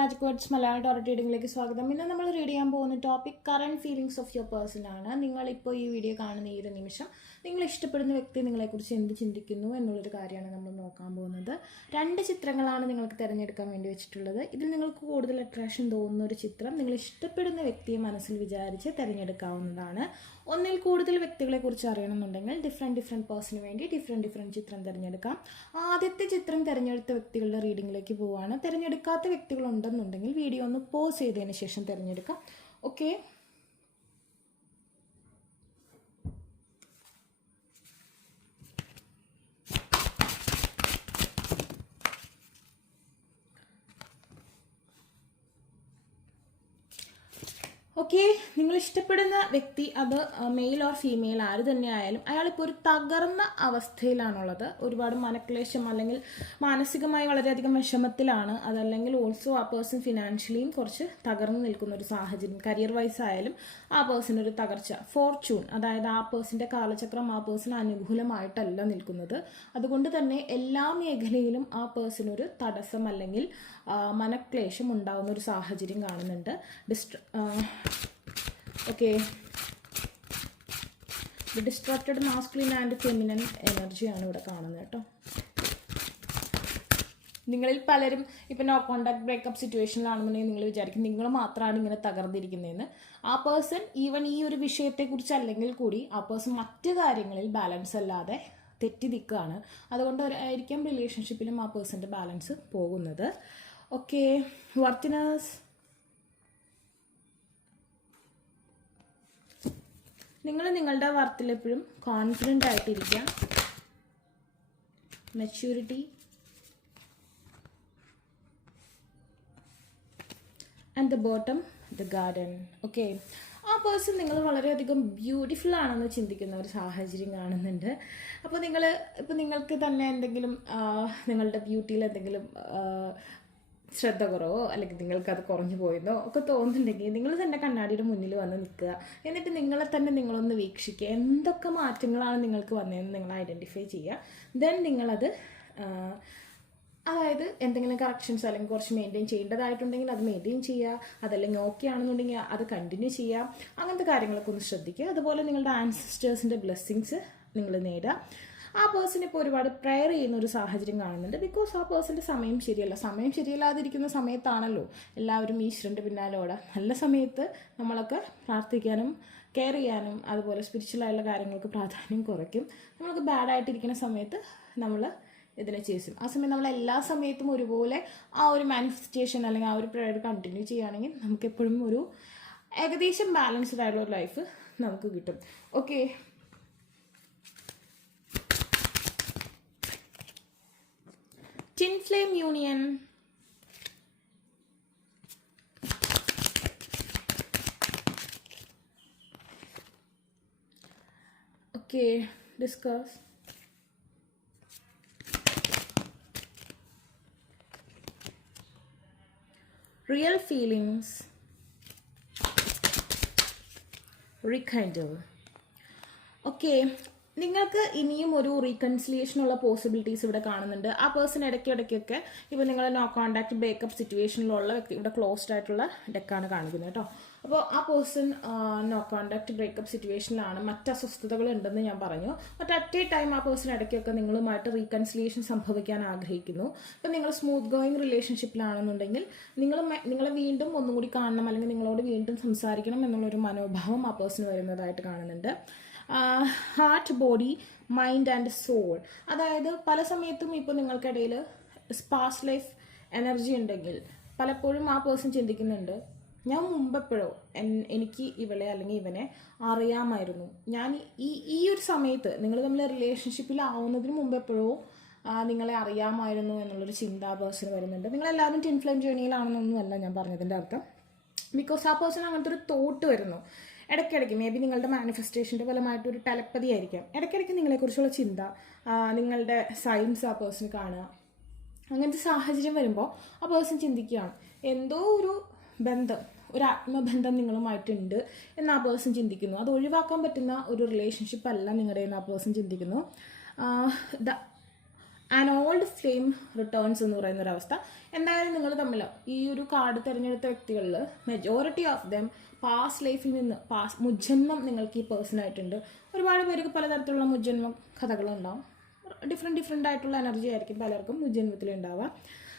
Magic words Malayalam taro റീഡിംഗിലേക്ക് സ്വാഗതം. ഇന്ന് നമ്മൾ റീഡ് ചെയ്യാൻ പോകുന്ന topic current feelings of your person ആണ്. നിങ്ങളിപ്പോൾ ഈ വീഡിയോ കാണുന്ന ഈ ഒരു നിമിഷം നിങ്ങൾ ഇഷ്ടപ്പെടുന്ന വ്യക്തി നിങ്ങളെക്കുറിച്ച് എന്ത് ചിന്തിക്കുന്നു എന്നുള്ളൊരു കാര്യമാണ് നമ്മൾ നോക്കാൻ പോകുന്നത്. 2 ചിത്രങ്ങളാണ് നിങ്ങൾക്ക് തിരഞ്ഞെടുക്കാൻ വേണ്ടി വെച്ചിട്ടുള്ളത്. ഇതിൽ നിങ്ങൾക്ക് കൂടുതൽ അട്രാക്ഷൻ തോന്നുന്ന ഒരു ചിത്രം നിങ്ങൾ ഇഷ്ടപ്പെടുന്ന വ്യക്തിയെ മനസ്സിൽ വിചാരിച്ച് തിരഞ്ഞെടുക്കാവുന്നതാണ്. ഒന്നിൽ കൂടുതൽ വ്യക്തികളെക്കുറിച്ച് അറിയണമെന്നുണ്ടെങ്കിൽ ഡിഫറെൻറ്റ് പേഴ്സണിന് വേണ്ടി ഡിഫറെൻറ്റ് ചിത്രം തിരഞ്ഞെടുക്കാം. ആദ്യത്തെ ചിത്രം തിരഞ്ഞെടുത്ത വ്യക്തികളുടെ റീഡിങ്ങിലേക്ക് പോവുകയാണ്. തിരഞ്ഞെടുക്കാത്ത വ്യക്തികളുണ്ടെന്നുണ്ടെങ്കിൽ വീഡിയോ ഒന്ന് പോസ് ചെയ്തതിന് ശേഷം തിരഞ്ഞെടുക്കാം. ഓക്കെ, നിങ്ങൾ ഇഷ്ടപ്പെടുന്ന വ്യക്തി അത് മെയിൽ ഓർ ഫീമെയിൽ ആര് തന്നെ ആയാലും അയാളിപ്പോൾ ഒരു തകർന്ന അവസ്ഥയിലാണുള്ളത്. ഒരുപാട് മനക്ലേശം അല്ലെങ്കിൽ മാനസികമായി വളരെയധികം വിഷമത്തിലാണ്. അതല്ലെങ്കിൽ ഓൾസോ ആ പേഴ്സൺ ഫിനാൻഷ്യലിയും കുറച്ച് തകർന്നു നിൽക്കുന്ന ഒരു സാഹചര്യം. കരിയർ വൈസ് ആയാലും ആ പേഴ്സൺ ഒരു തകർച്ച, ഫോർച്യൂൺ, അതായത് ആ പേഴ്സൻ്റെ കാലചക്രം ആ പേഴ്സൺ അനുകൂലമായിട്ടല്ല നിൽക്കുന്നത്. അതുകൊണ്ട് തന്നെ എല്ലാ മേഖലയിലും ആ പേഴ്സൺ ഒരു തടസ്സം അല്ലെങ്കിൽ മനക്ലേശം ഉണ്ടാകുന്ന ഒരു സാഹചര്യം കാണുന്നുണ്ട്. ഡിസ്ട്രാക്റ്റഡ് മാസ്കുലിൻ ആൻഡ് ഫെമിനൻ എനർജിയാണ് ഇവിടെ കാണുന്നത് കേട്ടോ. നിങ്ങളിൽ പലരും ഇപ്പം നോ കോണ്ടാക്ട് ബ്രേക്കപ്പ് സിറ്റുവേഷനിലാണെന്നുണ്ടെങ്കിൽ നിങ്ങൾ വിചാരിക്കും നിങ്ങൾ മാത്രമാണ് ഇങ്ങനെ തകർന്നിരിക്കുന്നതെന്ന്. ആ പേഴ്സൺ ഈവൻ ഈ ഒരു വിഷയത്തെക്കുറിച്ച് അല്ലെങ്കിൽ കൂടി ആ പേഴ്സൺ മറ്റു കാര്യങ്ങളിൽ ബാലൻസ് അല്ലാതെ തെറ്റി നിൽക്കുകയാണ്. അതുകൊണ്ട് ആയിരിക്കും റിലേഷൻഷിപ്പിലും ആ പേഴ്സൻ്റെ ബാലൻസ് പോകുന്നത്. ഓക്കെ, വർത്തിനേഴ്സ്, നിങ്ങൾ നിങ്ങളുടെ വർത്തിൽ എപ്പോഴും കോൺഫിഡൻ്റ് ആയിട്ടിരിക്കുക. Maturity and the bottom the garden. Okay, ആ പേഴ്സൺ നിങ്ങൾ വളരെയധികം ബ്യൂട്ടിഫുൾ ആണെന്ന് ചിന്തിക്കുന്ന ഒരു സാഹചര്യം കാണുന്നുണ്ട്. അപ്പോൾ നിങ്ങൾക്ക് തന്നെ എന്തെങ്കിലും നിങ്ങളുടെ ബ്യൂട്ടിയിൽ എന്തെങ്കിലും ശ്രദ്ധ കുറവോ അല്ലെങ്കിൽ നിങ്ങൾക്കത് കുറഞ്ഞു പോയെന്നോ ഒക്കെ തോന്നുന്നുണ്ടെങ്കിൽ നിങ്ങൾ തന്നെ കണ്ണാടിയുടെ മുന്നിൽ വന്ന് നിൽക്കുക. എന്നിട്ട് നിങ്ങളെ തന്നെ നിങ്ങളൊന്ന് വീക്ഷിക്കുക. എന്തൊക്കെ മാറ്റങ്ങളാണ് നിങ്ങൾക്ക് വന്നതെന്ന് നിങ്ങൾ ഐഡൻറ്റിഫൈ ചെയ്യുക. ദെൻ നിങ്ങളത് അതായത് എന്തെങ്കിലും കറക്ഷൻസ് അല്ലെങ്കിൽ കുറച്ച് മെയിൻറ്റെയിൻ ചെയ്യേണ്ടതായിട്ടുണ്ടെങ്കിൽ അത് മെയിൻറ്റെയിൻ ചെയ്യുക. അതല്ലെങ്കിൽ ഓക്കെ ആണെന്നുണ്ടെങ്കിൽ അത് കണ്ടിന്യൂ ചെയ്യുക. അങ്ങനത്തെ കാര്യങ്ങളൊക്കെ ഒന്ന് ശ്രദ്ധിക്കുക. അതുപോലെ നിങ്ങളുടെ ആൻസിസ്റ്റേഴ്സിൻ്റെ ബ്ലെസ്സിങ്സ് നിങ്ങൾ നേടുക. ആ പേഴ്സൺ ഇപ്പോൾ ഒരുപാട് പ്രെയർ ചെയ്യുന്ന ഒരു സാഹചര്യം കാണുന്നുണ്ട്. ബിക്കോസ് ആ പേഴ്സൻ്റെ സമയം ശരിയല്ലാതിരിക്കുന്ന സമയത്താണല്ലോ എല്ലാവരും ഈശ്വരൻ്റെ പിന്നാലെ ഓടാം. നല്ല സമയത്ത് നമ്മളൊക്കെ പ്രാർത്ഥിക്കാനും കെയർ ചെയ്യാനും അതുപോലെ സ്പിരിച്വലായുള്ള കാര്യങ്ങൾക്ക് പ്രാധാന്യം കുറയ്ക്കും. നമ്മൾക്ക് ബാഡായിട്ടിരിക്കുന്ന സമയത്ത് നമ്മൾ ഇതിനെ ചെയ്യും. ആ സമയം നമ്മൾ എല്ലാ സമയത്തും ഒരുപോലെ ആ ഒരു മാനിഫെസ്റ്റേഷൻ അല്ലെങ്കിൽ ആ ഒരു പ്രെയർ കണ്ടിന്യൂ ചെയ്യുകയാണെങ്കിൽ നമുക്ക് എപ്പോഴും ഒരു ഏകദേശം ബാലൻസ്ഡ് ആയിട്ടുള്ള ഒരു ലൈഫ് നമുക്ക് കിട്ടും. Okay, Twin Flame Union. Okay, discuss. Real feelings. Rekindle. Okay. നിങ്ങൾക്ക് ഇനിയും ഒരു റീകൺസിലിയേഷനുള്ള പോസിബിലിറ്റീസ് ഇവിടെ കാണുന്നുണ്ട്. ആ പേഴ്സൺ ഇടയ്ക്കൊക്കെ ഇപ്പോൾ നിങ്ങൾ നോ കോണ്ടാക്ട് ബ്രേക്കപ്പ് സിറ്റുവേഷനിലുള്ള വ്യക്തി ഇവിടെ ക്ലോസ്ഡ് ആയിട്ടുള്ള ഡെക്കാണ് കാണിക്കുന്നത് കേട്ടോ. അപ്പോൾ ആ പേഴ്സൺ നോ കോണ്ടാക്ട് ബ്രേക്കപ്പ് സിറ്റുവേഷനിലാണ്. മറ്റ് അസ്വസ്ഥതകൾ ഉണ്ടെന്ന് ഞാൻ പറഞ്ഞു. ബട്ട് അറ്റ് എ ടൈം ആ പേഴ്സൺ ഇടയ്ക്കൊക്കെ നിങ്ങളുമായിട്ട് റീകൺസിലിയേഷൻ സംഭവിക്കാൻ ആഗ്രഹിക്കുന്നു. ഇപ്പം നിങ്ങൾ സ്മൂത്ത് ഗോയിങ് റിലേഷൻഷിപ്പിലാണെന്നുണ്ടെങ്കിൽ നിങ്ങളെ വീണ്ടും ഒന്നും കൂടി കാണണം അല്ലെങ്കിൽ നിങ്ങളോട് വീണ്ടും സംസാരിക്കണം എന്നുള്ളൊരു മനോഭാവം ആ പേഴ്സൺ വരുന്നതായിട്ട് കാണുന്നുണ്ട്. Heart, body, mind and soul. അതായത് പല സമയത്തും ഇപ്പോൾ നിങ്ങൾക്കിടയിൽ പാസ്റ്റ് ലൈഫ് എനർജി ഉണ്ടെങ്കിൽ പലപ്പോഴും ആ പേഴ്സൺ ചിന്തിക്കുന്നുണ്ട്, ഞാൻ മുമ്പെപ്പോഴോ എനിക്ക് ഇവളെ അല്ലെങ്കിൽ ഇവനെ അറിയാമായിരുന്നു. ഞാൻ ഈ ഒരു സമയത്ത് നിങ്ങൾ തമ്മിൽ റിലേഷൻഷിപ്പിലാവുന്നതിന് മുമ്പെപ്പോഴോ നിങ്ങളെ അറിയാമായിരുന്നു എന്നുള്ളൊരു ചിന്ത ആ പേഴ്സൺ വരുന്നുണ്ട്. നിങ്ങളെല്ലാവരും ട്വിൻ ഫ്ലെയിം ജേണിയിലാണെന്നൊന്നുമല്ല ഞാൻ പറഞ്ഞതിൻ്റെ അർത്ഥം. ബിക്കോസ് ആ പേഴ്സൺ അങ്ങനത്തെ ഒരു തോട്ട് വരുന്നു. ഇടയ്ക്കിടയ്ക്ക് മേ ബി നിങ്ങളുടെ മാനിഫെസ്റ്റേഷൻ്റെ ഫലമായിട്ടൊരു ടെലപ്പതി ആയിരിക്കാം. ഇടയ്ക്കിടയ്ക്ക് നിങ്ങളെക്കുറിച്ചുള്ള ചിന്ത, നിങ്ങളുടെ സൈൻസ് ആ പേഴ്സൺ കാണുക. അങ്ങനത്തെ സാഹചര്യം വരുമ്പോൾ ആ പേഴ്സൺ ചിന്തിക്കുകയാണ് എന്തോ ഒരു ബന്ധം, ഒരു ആത്മബന്ധം നിങ്ങളുമായിട്ടുണ്ട് എന്ന് ആ പേഴ്സൺ ചിന്തിക്കുന്നു. അത് ഒഴിവാക്കാൻ പറ്റുന്ന ഒരു റിലേഷൻഷിപ്പ് അല്ല നിങ്ങളുടെ എന്ന് ആ പേഴ്സൺ ചിന്തിക്കുന്നു. ആൻഡ് ഓൾഡ് ഫ്ലെയിം റിട്ടേൺസ് എന്ന് പറയുന്ന ഒരു അവസ്ഥ. എന്തായാലും നിങ്ങൾ തമ്മിൽ ഈ ഒരു കാർഡ് തിരഞ്ഞെടുത്ത വ്യക്തികളിൽ മെജോറിറ്റി ഓഫ് ദം പാസ്റ്റ് ലൈഫിൽ നിന്ന് മുജ്ജന്മം നിങ്ങൾക്ക് ഈ പേഴ്സണായിട്ടുണ്ട്. ഒരുപാട് പേർക്ക് പലതരത്തിലുള്ള മുജ്ജന്മ കഥകളുണ്ടാവും. ഡിഫറെൻ്റ് ആയിട്ടുള്ള എനർജി ആയിരിക്കും പലർക്കും മുജ്ജന്മത്തിൽ ഉണ്ടാവുക.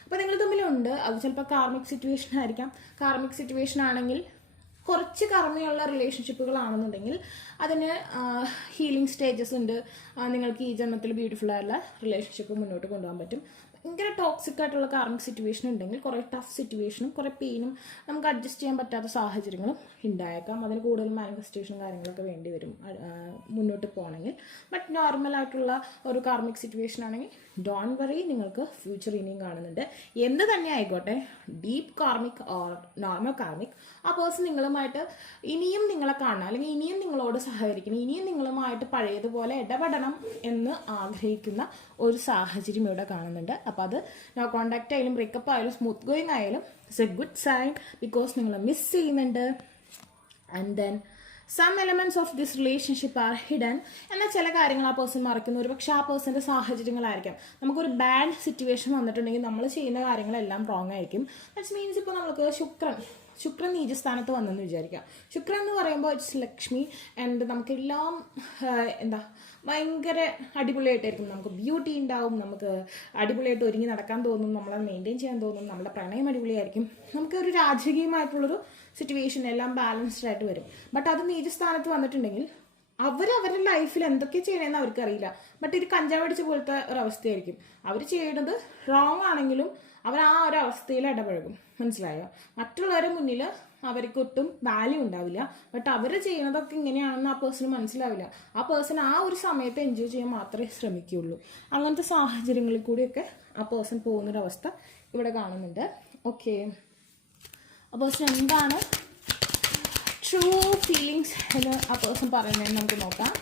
അപ്പോൾ നിങ്ങൾ തമ്മിലുണ്ട്. അത് ചിലപ്പോൾ കാർമിക് സിറ്റുവേഷൻ ആയിരിക്കാം. കാർമിക് സിറ്റുവേഷൻ ആണെങ്കിൽ കുറച്ച് കർമ്മയുള്ള റിലേഷൻഷിപ്പുകളാണെന്നുണ്ടെങ്കിൽ അതിന് ഹീലിംഗ് സ്റ്റേജസ് ഉണ്ട്. നിങ്ങൾക്ക് ഈ ജന്മത്തിൽ ബ്യൂട്ടിഫുൾ ആയിട്ടുള്ള റിലേഷൻഷിപ്പ് മുന്നോട്ട് കൊണ്ടുപോകാൻ പറ്റും. ഭയങ്കര ടോക്സിക് ആയിട്ടുള്ള കാർമിക് സിറ്റുവേഷൻ ഉണ്ടെങ്കിൽ കുറേ ടഫ് സിറ്റുവേഷനും കുറേ പെയിനും നമുക്ക് അഡ്ജസ്റ്റ് ചെയ്യാൻ പറ്റാത്ത സാഹചര്യങ്ങളും ഉണ്ടായേക്കാം. അതിന് കൂടുതൽ മാനിഫെസ്റ്റേഷനും കാര്യങ്ങളൊക്കെ വേണ്ടി വരും മുന്നോട്ട് പോകണമെങ്കിൽ. ബട്ട് നോർമലായിട്ടുള്ള ഒരു കാർമിക് സിറ്റുവേഷൻ ആണെങ്കിൽ ഡോൺ വറി, നിങ്ങൾക്ക് ഫ്യൂച്ചർ ഇനിയും കാണുന്നുണ്ട്. എന്ത് തന്നെ ആയിക്കോട്ടെ, deep karmic or normal karmic, ആ പേഴ്സൺ നിങ്ങളുമായിട്ട് ഇനിയും നിങ്ങളെ കാണണം, അല്ലെങ്കിൽ ഇനിയും നിങ്ങളോട് സഹകരിക്കണം, ഇനിയും നിങ്ങളുമായിട്ട് പഴയതുപോലെ ഇടപെടണം എന്ന് ആഗ്രഹിക്കുന്ന ഒരു സാഹചര്യം ഇവിടെ കാണുന്നുണ്ട്. അപ്പോൾ അത് നോ കോണ്ടാക്ട് ആയാലും ബ്രേക്കപ്പ് ആയാലും സ്മൂത്ത് ഗോയിങ് ആയാലും it's a good sign, because നിങ്ങൾ മിസ് ചെയ്യുന്നുണ്ട്. And then some elements of this relationship are hidden. എന്നാൽ ചില കാര്യങ്ങൾ ആ പേഴ്സൺ മറക്കുന്നു. ഒരു പക്ഷേ ആ പേഴ്സൻ്റെ സാഹചര്യങ്ങളായിരിക്കാം. നമുക്കൊരു ബാഡ് സിറ്റുവേഷൻ വന്നിട്ടുണ്ടെങ്കിൽ നമ്മൾ ചെയ്യുന്ന കാര്യങ്ങളെല്ലാം റോങ് ആയിരിക്കും. ദാറ്റ്സ് മീൻസ് ഇപ്പോൾ നമുക്ക് ശുക്രൻ നീചസ്ഥാനത്ത് വന്നെന്ന് വിചാരിക്കാം. ശുക്രൻ എന്ന് പറയുമ്പോൾ ഇറ്റ്സ് ലക്ഷ്മി ആൻഡ് നമുക്കെല്ലാം ഭയങ്കര അടിപൊളിയായിട്ടായിരിക്കും. നമുക്ക് ബ്യൂട്ടി ഉണ്ടാവും, നമുക്ക് അടിപൊളിയായിട്ട് ഒരുങ്ങി നടക്കാൻ തോന്നും, നമ്മളെ മെയിൻറ്റെയിൻ ചെയ്യാൻ തോന്നും, നമ്മുടെ പ്രണയം അടിപൊളിയായിരിക്കും, നമുക്കൊരു രാജകീയമായിട്ടുള്ളൊരു സിറ്റുവേഷൻ എല്ലാം ബാലൻസ്ഡ് ആയിട്ട് വരും. ബട്ട് അത് നീചസ്ഥാനത്ത് വന്നിട്ടുണ്ടെങ്കിൽ അവരുടെ ലൈഫിൽ എന്തൊക്കെ ചെയ്യണമെന്ന് അവർക്കറിയില്ല. ബട്ട് ഇത് കഞ്ചാവടിച്ച പോലത്തെ ഒരവസ്ഥയായിരിക്കും. അവർ ചെയ്യുന്നത് റോങ് ആണെങ്കിലും അവർ ആ ഒരു അവസ്ഥയിൽ ഇടപഴകും. മനസ്സിലായോ? മറ്റുള്ളവരുടെ മുന്നിൽ അവർക്ക് ഒട്ടും വാല്യൂ ഉണ്ടാവില്ല. ബട്ട് അവർ ചെയ്യുന്നതൊക്കെ ഇങ്ങനെയാണെന്ന് ആ പേഴ്സണ് മനസ്സിലാവില്ല. ആ പേഴ്സൺ ആ ഒരു സമയത്ത് എൻജോയ് ചെയ്യാൻ മാത്രമേ ശ്രമിക്കുകയുള്ളൂ. അങ്ങനത്തെ സാഹചര്യങ്ങളിൽ കൂടിയൊക്കെ ആ പേഴ്സൺ പോകുന്നൊരവസ്ഥ ഇവിടെ കാണുന്നുണ്ട്. ഓക്കെ, ആ പേഴ്സൺ എന്താണ് ട്രൂ ഫീലിങ്സ് എന്ന് ആ പേഴ്സൺ പറയുന്നതെന്ന് നമുക്ക് നോക്കാം.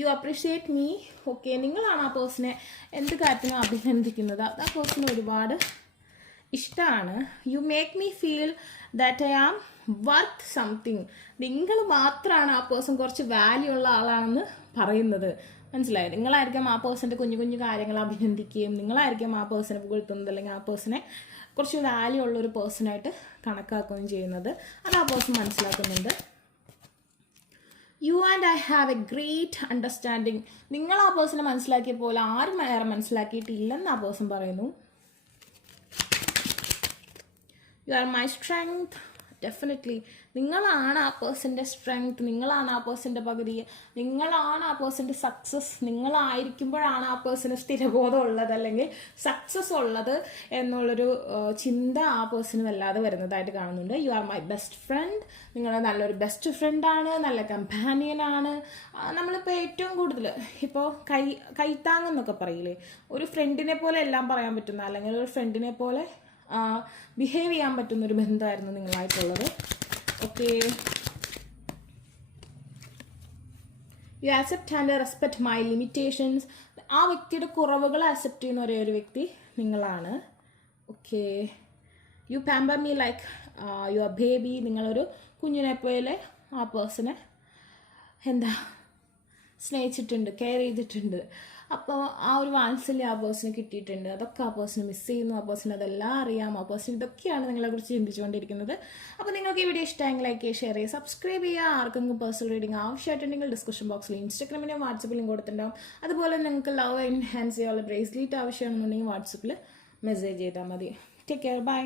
U appreciate me. ഓക്കെ, നിങ്ങളാണ് ആ പേഴ്സണെ എന്ത് കാര്യത്തിനും അഭിനന്ദിക്കുന്നത്. ആ പേഴ്സണ് ഒരുപാട് ഇഷ്ടമാണ്. You make me feel that I am worth something. നിങ്ങൾ മാത്രമാണ് ആ പേഴ്സൺ കുറച്ച് വാല്യൂ ഉള്ള ആളാണെന്ന് പറയുന്നത്. മനസ്സിലായോ? നിങ്ങളായിരിക്കും ആ പേഴ്സൻ്റെ കുഞ്ഞു കുഞ്ഞു കാര്യങ്ങൾ അഭിനന്ദിക്കുകയും നിങ്ങളായിരിക്കും ആ പേഴ്സണെ പുകഴ്ത്തുന്നത്, അല്ലെങ്കിൽ ആ പേഴ്സണെ കുറച്ച് വാല്യൂ ഉള്ളൊരു പേഴ്സണായിട്ട് കണക്കാക്കുകയും ചെയ്യുന്നത്. അത് ആ പേഴ്സൺ മനസ്സിലാക്കുന്നുണ്ട്. You and I have A great understanding. നിങ്ങൾ ആ പേഴ്സണെ മനസ്സിലാക്കിയ പോലെ ആരും വേറെ മനസ്സിലാക്കിയിട്ടില്ലെന്ന് ആ പേഴ്സൺ പറയുന്നു. You are my strength. Definitely നിങ്ങളാണ് ആ പേഴ്സൻ്റെ സ്ട്രെങ്ത്, നിങ്ങളാണ് ആ പേഴ്സൻ്റെ പകുതി, നിങ്ങളാണ് ആ പേഴ്സൻ്റെ സക്സസ്. നിങ്ങളായിരിക്കുമ്പോഴാണ് ആ പേഴ്സന് സ്ഥിരബോധം ഉള്ളത്, അല്ലെങ്കിൽ സക്സസ് ഉള്ളത് എന്നുള്ളൊരു ചിന്ത ആ പേഴ്സണ് വല്ലാതെ വരുന്നതായിട്ട് കാണുന്നുണ്ട്. You are my best friend. നിങ്ങൾ നല്ലൊരു ബെസ്റ്റ് ഫ്രണ്ടാണ്, നല്ല കമ്പാനിയനാണ്. നമ്മളിപ്പോൾ ഏറ്റവും കൂടുതൽ ഇപ്പോൾ കൈത്താങ്ങെന്നൊക്കെ പറയില്ലേ, ഒരു ഫ്രണ്ടിനെ പോലെ എല്ലാം പറയാൻ പറ്റുന്ന, അല്ലെങ്കിൽ ഒരു ഫ്രണ്ടിനെ പോലെ ബിഹേവ് ചെയ്യാൻ പറ്റുന്നൊരു ബന്ധമായിരുന്നു നിങ്ങളായിട്ടുള്ളത്. Okay, you accept and respect my limitations. ആ വ്യക്തിയുടെ കുറവുകൾ ആക്സെപ്റ്റ് ചെയ്യുന്ന ഒരേ ഒരു വ്യക്തി നിങ്ങളാണ്. Okay, you pamper me like your baby. നിങ്ങളൊരു കുഞ്ഞിനെ പോലെ ആ പേഴ്സണെ സ്നേഹിച്ചിട്ടുണ്ട്, കെയർ ചെയ്തിട്ടുണ്ട്. അപ്പോൾ ആ ഒരു വാത്സല്യം ആ പേഴ്സണ് കിട്ടിയിട്ടുണ്ട്. അതൊക്കെ ആ പേഴ്സണ് മിസ് ചെയ്യുന്നു. ആ പേഴ്സൺ അതെല്ലാം അറിയാം. ആ പേഴ്സൺ ഇതൊക്കെയാണ് നിങ്ങളെക്കുറിച്ച് ചിന്തിച്ചുകൊണ്ടിരിക്കുന്നത്. അപ്പോൾ നിങ്ങൾക്ക് ഈ വീഡിയോ ഇഷ്ടമെങ്കിൽ ലൈക്ക് ചെയ്യുക, ഷെയർ ചെയ്യുക, സബ്സ്ക്രൈബ് ചെയ്യുക. ആർക്കെങ്കിലും പേഴ്സണൽ റീഡിംഗ് ആവശ്യമായിട്ടുണ്ടെങ്കിൽ ഡിസ്ക്രിപ്ഷൻ ബോക്സിൽ ഇൻസ്റ്റാഗ്രാമിലും വാട്സപ്പിലും കൊടുത്തിട്ടുണ്ടാവും. അതുപോലെ നിങ്ങൾക്ക് ലവ് എൻഹാൻസ് ചെയ്യാനുള്ള ബ്രേസ്ലെറ്റ് ആവശ്യമാണെന്നുണ്ടെങ്കിൽ വാട്സപ്പിൽ മെസ്സേജ് ചെയ്താൽ മതി. Take care, bye.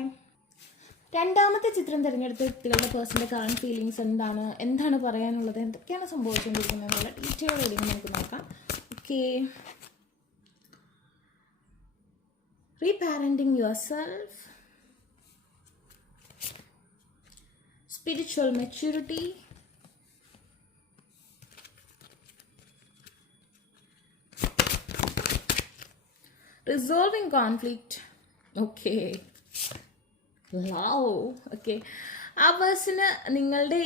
രണ്ടാമത്തെ ചിത്രം തിരഞ്ഞെടുത്ത വ്യക്തികളുടെ പേഴ്സൻ്റെ കറണ്ട് ഫീലിങ്സ് എന്താണ് പറയാനുള്ളത്, എന്തൊക്കെയാണ് സംഭവിച്ചുകൊണ്ടിരിക്കുന്നത് എന്നുള്ള ഡീറ്റെയിൽ റീഡിംഗ് നമുക്ക് നോക്കാം. Okay, reparenting yourself, spiritual maturity, resolving conflict. Okay, wow. Okay, ആ പേഴ്സണ് നിങ്ങളുടെ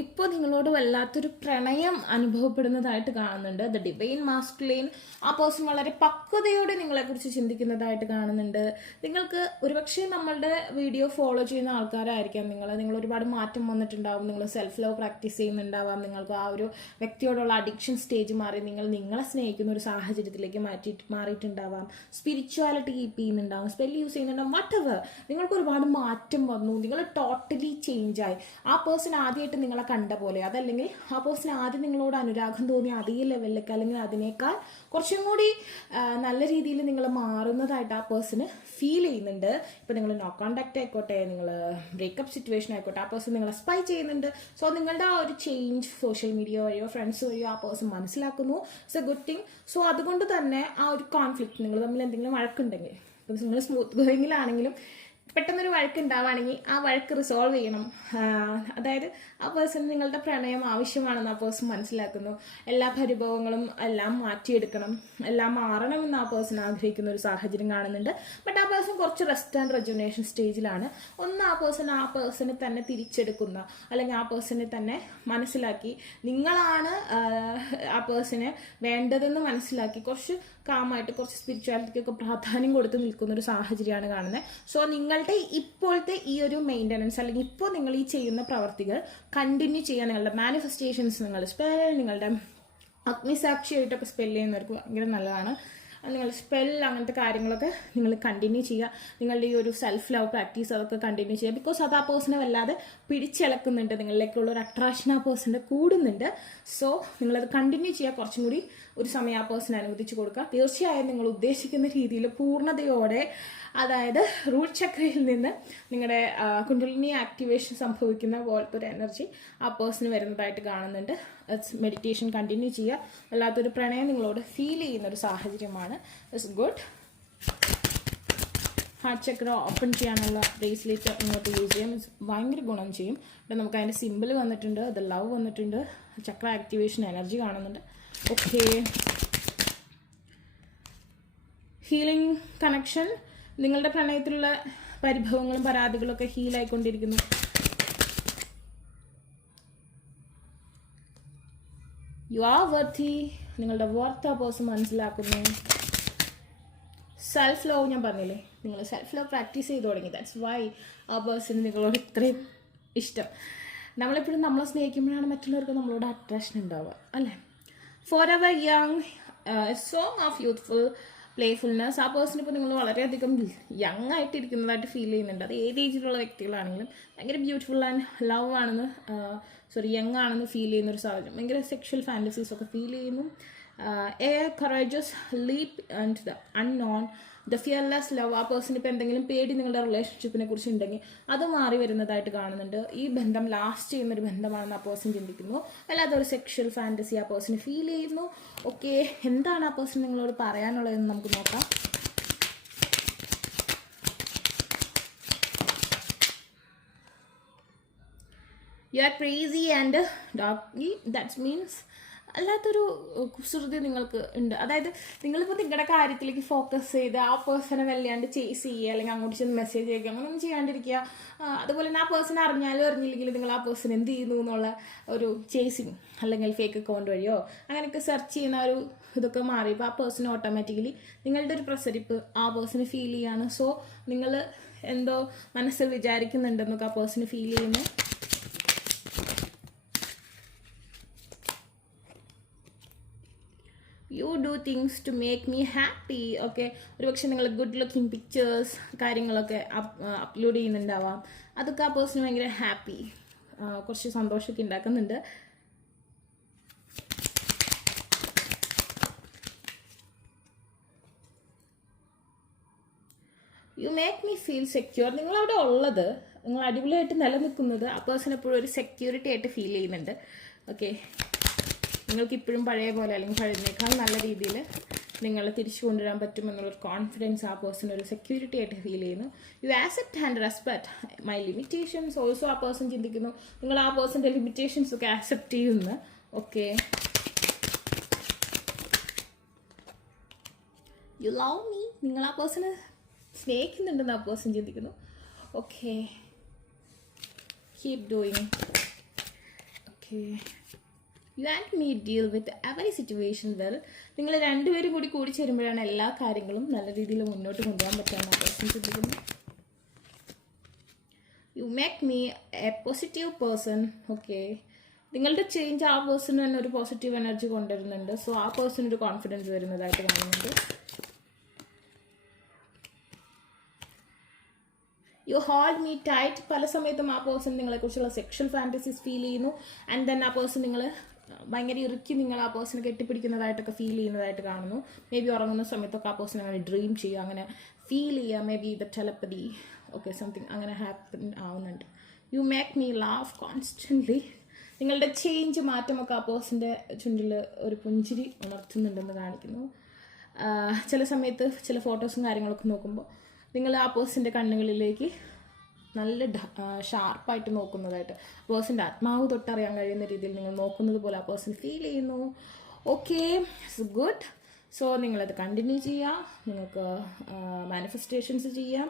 ഇപ്പോൾ നിങ്ങളോട് വല്ലാത്തൊരു പ്രണയം അനുഭവപ്പെടുന്നതായിട്ട് കാണുന്നുണ്ട്. The divine masculine. ആ പേഴ്സൺ വളരെ പക്വതയോടെ നിങ്ങളെക്കുറിച്ച് ചിന്തിക്കുന്നതായിട്ട് കാണുന്നുണ്ട്. നിങ്ങൾക്ക് ഒരുപക്ഷെ നമ്മളുടെ വീഡിയോ ഫോളോ ചെയ്യുന്ന ആൾക്കാരായിരിക്കാം നിങ്ങൾ ഒരുപാട് മാറ്റം വന്നിട്ടുണ്ടാവും. നിങ്ങൾ സെൽഫ് ലവ് പ്രാക്ടീസ് ചെയ്യുന്നുണ്ടാവാം. നിങ്ങൾക്ക് ആ ഒരു വ്യക്തിയോടുള്ള അഡിക്ഷൻ സ്റ്റേജ് മാറി നിങ്ങളെ സ്നേഹിക്കുന്ന ഒരു സാഹചര്യത്തിലേക്ക് മാറിയിട്ടുണ്ടാവാം. സ്പിരിച്വാലിറ്റി കീപ്പ് ചെയ്യുന്നുണ്ടാവും, സ്പെൽ യൂസ് ചെയ്യുന്നുണ്ടാവും, വട്ടെവർ. നിങ്ങൾക്ക് ഒരുപാട് മാറ്റം വന്നു, നിങ്ങൾ ടോട്ടലി ചേഞ്ചായി. ആ പേഴ്സൺ ആദ്യമായിട്ട് നിങ്ങളെ കണ്ട പോലെ, അതല്ലെങ്കിൽ ആ പേഴ്സൺ ആദ്യം നിങ്ങളോട് അനുരാഗം തോന്നിയ അതേ ലെവലിലേക്ക് അല്ലെങ്കിൽ അതിനേക്കാൾ കുറച്ചും കൂടി നല്ല രീതിയിൽ നിങ്ങൾ മാറുന്നതായിട്ട് ആ പേഴ്സണ് ഫീൽ ചെയ്യുന്നുണ്ട്. ഇപ്പം നിങ്ങൾ നോ കോണ്ടാക്ട് ആയിക്കോട്ടെ, നിങ്ങൾ ബ്രേക്കപ്പ് സിറ്റുവേഷൻ ആയിക്കോട്ടെ, ആ പേഴ്സൺ നിങ്ങളെ സ്പൈ ചെയ്യുന്നുണ്ട്. സോ നിങ്ങളുടെ ആ ഒരു ചേഞ്ച് സോഷ്യൽ മീഡിയ വഴിയോ ഫ്രണ്ട്സ് വഴിയോ ആ പേഴ്സൺ മനസ്സിലാക്കുന്നു. It's a good thing. So അതുകൊണ്ട് തന്നെ ആ ഒരു കോൺഫ്ലിക്റ്റ്, നിങ്ങൾ തമ്മിൽ എന്തെങ്കിലും വഴക്കുണ്ടെങ്കിൽ, നിങ്ങൾ സ്മൂത്ത് ഗോയിങ്ങിലാണെങ്കിലും പെട്ടെന്നൊരു വഴക്ക് ഉണ്ടാവുകയാണെങ്കിൽ ആ വഴക്ക് റിസോൾവ് ചെയ്യണം. അതായത് ആ പേഴ്സൺ നിങ്ങളുടെ പ്രണയം ആവശ്യമാണെന്ന് ആ പേഴ്സൺ മനസ്സിലാക്കുന്നു. എല്ലാ പരിഭവങ്ങളും എല്ലാം മാറ്റിയെടുക്കണം, എല്ലാം മാറണമെന്ന് ആ പേഴ്സൺ ആഗ്രഹിക്കുന്ന ഒരു സാഹചര്യം കാണുന്നുണ്ട്. ബട്ട് ആ പേഴ്സൺ കുറച്ച് റെസ്റ്റ് ആൻഡ് റെജുനേഷൻ സ്റ്റേജിലാണ്. ഒന്ന് ആ പേഴ്സണെ തന്നെ തിരിച്ചെടുക്കുന്ന, അല്ലെങ്കിൽ ആ പേഴ്സണെ തന്നെ മനസ്സിലാക്കി നിങ്ങളാണ് ആ പേഴ്സണെ വേണ്ടതെന്ന് മനസ്സിലാക്കി കുറച്ച് കാമായിട്ട് കുറച്ച് സ്പിരിച്വാലിറ്റിക്കൊക്കെ പ്രാധാന്യം കൊടുത്ത് നിൽക്കുന്ന ഒരു സാഹചര്യമാണ് കാണുന്നത്. സോ നിങ്ങളുടെ ഇപ്പോഴത്തെ ഈ ഒരു മെയിൻ്റനൻസ്, അല്ലെങ്കിൽ ഇപ്പോൾ നിങ്ങൾ ഈ ചെയ്യുന്ന പ്രവർത്തികൾ കണ്ടിന്യൂ ചെയ്യാൻ, നിങ്ങളുടെ മാനിഫെസ്റ്റേഷൻസ്, നിങ്ങളുടെ അഗ്നിസാക്ഷിയായിട്ടൊക്കെ സ്പെൽ ചെയ്യുന്നവർക്ക് ഭയങ്കര നല്ലതാണ്. നിങ്ങൾ സ്പെൽ അങ്ങനത്തെ കാര്യങ്ങളൊക്കെ നിങ്ങൾ കണ്ടിന്യൂ ചെയ്യുക. നിങ്ങളുടെ ഈ ഒരു സെൽഫ് ലവ് പ്രാക്ടീസ് അതൊക്കെ കണ്ടിന്യൂ ചെയ്യുക. ബിക്കോസ് അത് ആ പേഴ്സണെ വല്ലാതെ പിടിച്ചിളക്കുന്നുണ്ട്, നിങ്ങളിലേക്കുള്ള ഒരു അട്രാക്ഷൻ ആ പേഴ്സൻ്റെ കൂടുന്നുണ്ട്. സോ നിങ്ങളത് കണ്ടിന്യൂ ചെയ്യുക. കുറച്ചും കൂടി ഒരു സമയം ആ പേഴ്സൺ അനുവദിച്ചു കൊടുക്കുക. തീർച്ചയായും നിങ്ങൾ ഉദ്ദേശിക്കുന്ന രീതിയിൽ പൂർണ്ണതയോടെ, അതായത് റൂട്ട് ചക്രയിൽ നിന്ന് നിങ്ങളുടെ കുണ്ടലിനി ആക്ടിവേഷൻ സംഭവിക്കുന്ന പോലത്തെ ഒരു എനർജി ആ പേഴ്സണ് വരുന്നതായിട്ട് കാണുന്നുണ്ട്. മെഡിറ്റേഷൻ കണ്ടിന്യൂ ചെയ്യുക. വല്ലാത്തൊരു പ്രണയം നിങ്ങളോട് ഫീൽ ചെയ്യുന്ന ഒരു സാഹചര്യമാണ്. It's good. Heart Chakra open ചെയ്യാനുള്ള ബ്രേസ്ലെറ്റ് ഇങ്ങോട്ട് യൂസ് ചെയ്യാം. ഭയങ്കര ഗുണം ചെയ്യും. ഇവിടെ നമുക്ക് അതിൻ്റെ സിമ്പിൾ വന്നിട്ടുണ്ട്, ദ ലവ് വന്നിട്ടുണ്ട്, ചക്ര ആക്ടിവേഷൻ എനർജി കാണുന്നുണ്ട്. Okay, healing connection. നിങ്ങളുടെ പ്രണയത്തിലുള്ള പരിഭവങ്ങളും പരാതികളൊക്കെ ഹീലായിക്കൊണ്ടിരിക്കുന്നു. യു ആർ വർത്തി. നിങ്ങളുടെ വർത്ത് ആ പേഴ്സൺ മനസ്സിലാക്കുന്നു. സെൽഫ് ലവ് ഞാൻ പറഞ്ഞില്ലേ, നിങ്ങൾ സെൽഫ് ലവ് പ്രാക്ടീസ് ചെയ്ത് തുടങ്ങി. ദാറ്റ്സ് വൈ ആ പേഴ്സണ് നിങ്ങളോട് ഇത്രയും ഇഷ്ടം. നമ്മളെപ്പോഴും നമ്മളെ സ്നേഹിക്കുമ്പോഴാണ് മറ്റുള്ളവർക്ക് നമ്മളോട് അട്രാക്ഷൻ ഉണ്ടാവുക, അല്ലേ? For ever young, song of youthful playfulness. ആ പേഴ്സൺ ഇപ്പോൾ നിങ്ങൾ വളരെയധികം യങ് ആയിട്ടിരിക്കുന്നതായിട്ട് ഫീൽ ചെയ്യുന്നുണ്ട്. അത് ഏത് ഏജിലുള്ള വ്യക്തികളാണെങ്കിലും ഭയങ്കര ബ്യൂട്ടിഫുൾ ആൻഡ് ലവ് ആണെന്ന്, യങ് ആണെന്ന് ഫീൽ ചെയ്യുന്ന ഒരു സാഹചര്യം. ഭയങ്കര സെക്ഷൽ ഫാൻറ്റസീസ് ഒക്കെ ഫീൽ ചെയ്യുന്നു. A courageous leap and the unknown, the fearless love. ആ പേഴ്സൺ ഇപ്പോൾ എന്തെങ്കിലും പേടി നിങ്ങളുടെ റിലേഷൻഷിപ്പിനെ കുറിച്ച് ഉണ്ടെങ്കിൽ അത് മാറി വരുന്നതായിട്ട് കാണുന്നുണ്ട്. ഈ ബന്ധം ലാസ്റ്റ് ചെയ്യുന്നൊരു ബന്ധമാണെന്ന് ആ പേഴ്സൺ ചിന്തിക്കുന്നു. അല്ലാതെ ഒരു സെക്ഷൽ ഫാൻറ്റസി ആ പേഴ്സൺ ഫീൽ ചെയ്യുന്നു. ഓക്കെ, എന്താണ് ആ പേഴ്സൺ നിങ്ങളോട് പറയാനുള്ളതെന്ന് നമുക്ക് നോക്കാം. You are crazy and ഡാർക്ക്ലി. That means അല്ലാത്തൊരു കുസൃതി നിങ്ങൾക്ക് ഉണ്ട്. അതായത് നിങ്ങളിപ്പോൾ നിങ്ങളുടെ കാര്യത്തിലേക്ക് ഫോക്കസ് ചെയ്ത് ആ പേഴ്സണെ വല്ലാണ്ട് ചേസ് ചെയ്യുക, അല്ലെങ്കിൽ അങ്ങോട്ട് ചെന്ന് മെസ്സേജ് അയക്കുക, അങ്ങനെയൊന്നും ചെയ്യാണ്ടിരിക്കുക. അതുപോലെ തന്നെ ആ പേഴ്സൺ അറിഞ്ഞാലും അറിഞ്ഞില്ലെങ്കിലും നിങ്ങൾ ആ പേഴ്സൺ എന്ത് ചെയ്യുന്നു എന്നുള്ള ഒരു ചേസിങ്, അല്ലെങ്കിൽ ഫേക്ക് അക്കൗണ്ട് വഴിയോ അങ്ങനെയൊക്കെ സെർച്ച് ചെയ്യുന്ന ഒരു ഇതൊക്കെ മാറിയപ്പോൾ ആ പേഴ്സൺ ഓട്ടോമാറ്റിക്കലി നിങ്ങളുടെ ഒരു പ്രസരിപ്പ് ആ പേഴ്സണ് ഫീൽ ചെയ്യാണ്. സോ നിങ്ങൾ എന്തോ മനസ്സിൽ വിചാരിക്കുന്നുണ്ടെന്നൊക്കെ ആ പേഴ്സണ് ഫീൽ ചെയ്യുന്നു. You do things to make me happy. Okay, ഒരുപക്ഷെ നിങ്ങൾ ഗുഡ് ലുക്കിംഗ് പിക്ചേഴ്സ് കാര്യങ്ങളൊക്കെ അപ്ലോഡ് ചെയ്യുന്നുണ്ടാവാം. അതൊക്കെ ആ പേഴ്സൺ ഭയങ്കര ഹാപ്പി, കുറച്ച് സന്തോഷമൊക്കെ ഉണ്ടാക്കുന്നുണ്ട്. You make me feel secure. നിങ്ങളവിടെ ഉള്ളത്, നിങ്ങൾ അടിപൊളിയായിട്ട് നിലനിൽക്കുന്നത് ആ പേഴ്സൺ എപ്പോഴും ഒരു സെക്യൂരിറ്റി ആയിട്ട് ഫീൽ ചെയ്യുന്നുണ്ട്. ഓക്കെ, നിങ്ങൾക്ക് ഇപ്പോഴും പഴയ പോലെ അല്ലെങ്കിൽ പഴയതിനേക്കാൾ നല്ല രീതിയിൽ നിങ്ങളെ തിരിച്ചു കൊണ്ടുവരാൻ പറ്റുമെന്നുള്ളൊരു കോൺഫിഡൻസ് ആ പേഴ്സൺ ഒരു സെക്യൂരിറ്റി ആയിട്ട് ഫീൽ ചെയ്യുന്നു. U accept and respect my limitations. Also ആ പേഴ്സൺ ചിന്തിക്കുന്നു നിങ്ങൾ ആ പേഴ്സൻ്റെ ലിമിറ്റേഷൻസ് ഒക്കെ ആക്സെപ്റ്റ് ചെയ്യുന്നു. Okay, you love me. നിങ്ങൾ ആ പേഴ്സണ് സ്നേഹിക്കുന്നുണ്ടെന്ന് ആ പേഴ്സൺ ചിന്തിക്കുന്നു. Okay, keep doing. Okay, you and me deal with every situation well. നിങ്ങൾ രണ്ടുപേരും കൂടി ചേരുമ്പോഴാണ് എല്ലാ കാര്യങ്ങളും നല്ല രീതിയിൽ മുന്നോട്ട് കൊണ്ടുപോകാൻ പറ്റാമെന്ന് പേഴ്സൺ ചിന്തിക്കുന്നു. U make me A positive person. Okay, നിങ്ങളുടെ ചേഞ്ച് ആ പേഴ്സൺ തന്നെ ഒരു പോസിറ്റീവ് എനർജി കൊണ്ടുവരുന്നുണ്ട്. സോ ആ പേഴ്സൺ ഒരു കോൺഫിഡൻസ് വരുന്നതായിട്ട് കാണുന്നുണ്ട്. You hold me tight. പല സമയത്തും ആ പേഴ്സൺ നിങ്ങളെക്കുറിച്ചുള്ള സെക്ഷൽ ഫാൻറ്റസീസ് ഫീൽ ചെയ്യുന്നു. ആൻഡ് ദെൻ ആ പേഴ്സൺ നിങ്ങൾ ഭയങ്കര ഇറുക്കി നിങ്ങൾ ആ പേഴ്സണെ കെട്ടിപ്പിടിക്കുന്നതായിട്ടൊക്കെ ഫീൽ ചെയ്യുന്നതായിട്ട് കാണുന്നു. മേ ബി ഉറങ്ങുന്ന സമയത്തൊക്കെ ആ പേഴ്സൺ അങ്ങനെ ഡ്രീം ചെയ്യുക, അങ്ങനെ ഫീൽ ചെയ്യുക. Maybe the telepathy okay something അങ്ങനെ ഹാപ്പൻ ആവുന്നുണ്ട്. You make me laugh constantly. നിങ്ങളുടെ ചേഞ്ച് മാറ്റമൊക്കെ ആ പേഴ്സൻ്റെ ചുണ്ടിൽ ഒരു പുഞ്ചിരി ഉണർത്തുന്നുണ്ടെന്ന് കാണിക്കുന്നു. ചില സമയത്ത് ചില ഫോട്ടോസും കാര്യങ്ങളൊക്കെ നോക്കുമ്പോൾ നിങ്ങൾ ആ പേഴ്സൻ്റെ കണ്ണുകളിലേക്ക് നല്ല ഷാർപ്പായിട്ട് നോക്കുന്നതായിട്ട്, പേഴ്സൻ്റെ ആത്മാവ് തൊട്ടറിയാൻ കഴിയുന്ന രീതിയിൽ നിങ്ങൾ നോക്കുന്നത് പോലെ ആ പേഴ്സൺ ഫീൽ ചെയ്യുന്നു. Okay, it's good. സോ നിങ്ങളത് കണ്ടിന്യൂ ചെയ്യുക. നിങ്ങൾക്ക് മാനിഫെസ്റ്റേഷൻസ് ചെയ്യാം.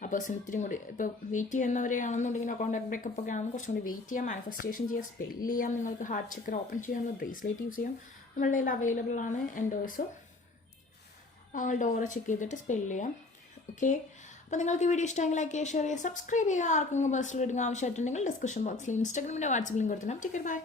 ആ പേഴ്സൺ ഇത്തിരി കൂടി ഇപ്പോൾ വെയിറ്റ് ചെയ്യുന്നവരെയാണെന്നുണ്ടെങ്കിൽ കോൺടാക്ട് ബ്രേക്കപ്പ് ഒക്കെ ആണെന്ന് കുറച്ചും കൂടി വെയിറ്റ് ചെയ്യാം. മാനിഫെസ്റ്റേഷൻ ചെയ്യാം, സ്പെൽ ചെയ്യാം. നിങ്ങൾക്ക് ഹാർട്ട് ചക്ര ഓപ്പൺ ചെയ്യാനുള്ള ബ്രേസ്ലെറ്റ് യൂസ് ചെയ്യാം. നമ്മളുടെ കയ്യിൽ അവൈലബിൾ ആണ്. ആൻഡ് ഓൾസോ നമ്മളുടെ ഓറ ചെക്ക് ചെയ്തിട്ട് സ്പെൽ ചെയ്യാം. ഓക്കെ, അപ്പോൾ നിങ്ങൾക്ക് ഈ വീഡിയോ ഇഷ്ടമെങ്കിൽ ലൈക്ക് ചെയ്യുക, ഷെയർ ചെയ്യുക, സബ്സ്ക്രൈബ് ചെയ്യുക. ആർക്കെങ്കിലും പേഴ്സണൽ റീഡിംഗ് ആവശ്യമായിട്ടുണ്ടെങ്കിൽ ഡിസ്ക്രിപ്ഷൻ ബോക്സിൽ ഇൻസ്റ്റാഗ്രാമിൻ്റെ വാട്സപ്പ് ലിങ്ക് കൊടുത്തിട്ടുണ്ടാകും. Take care, by.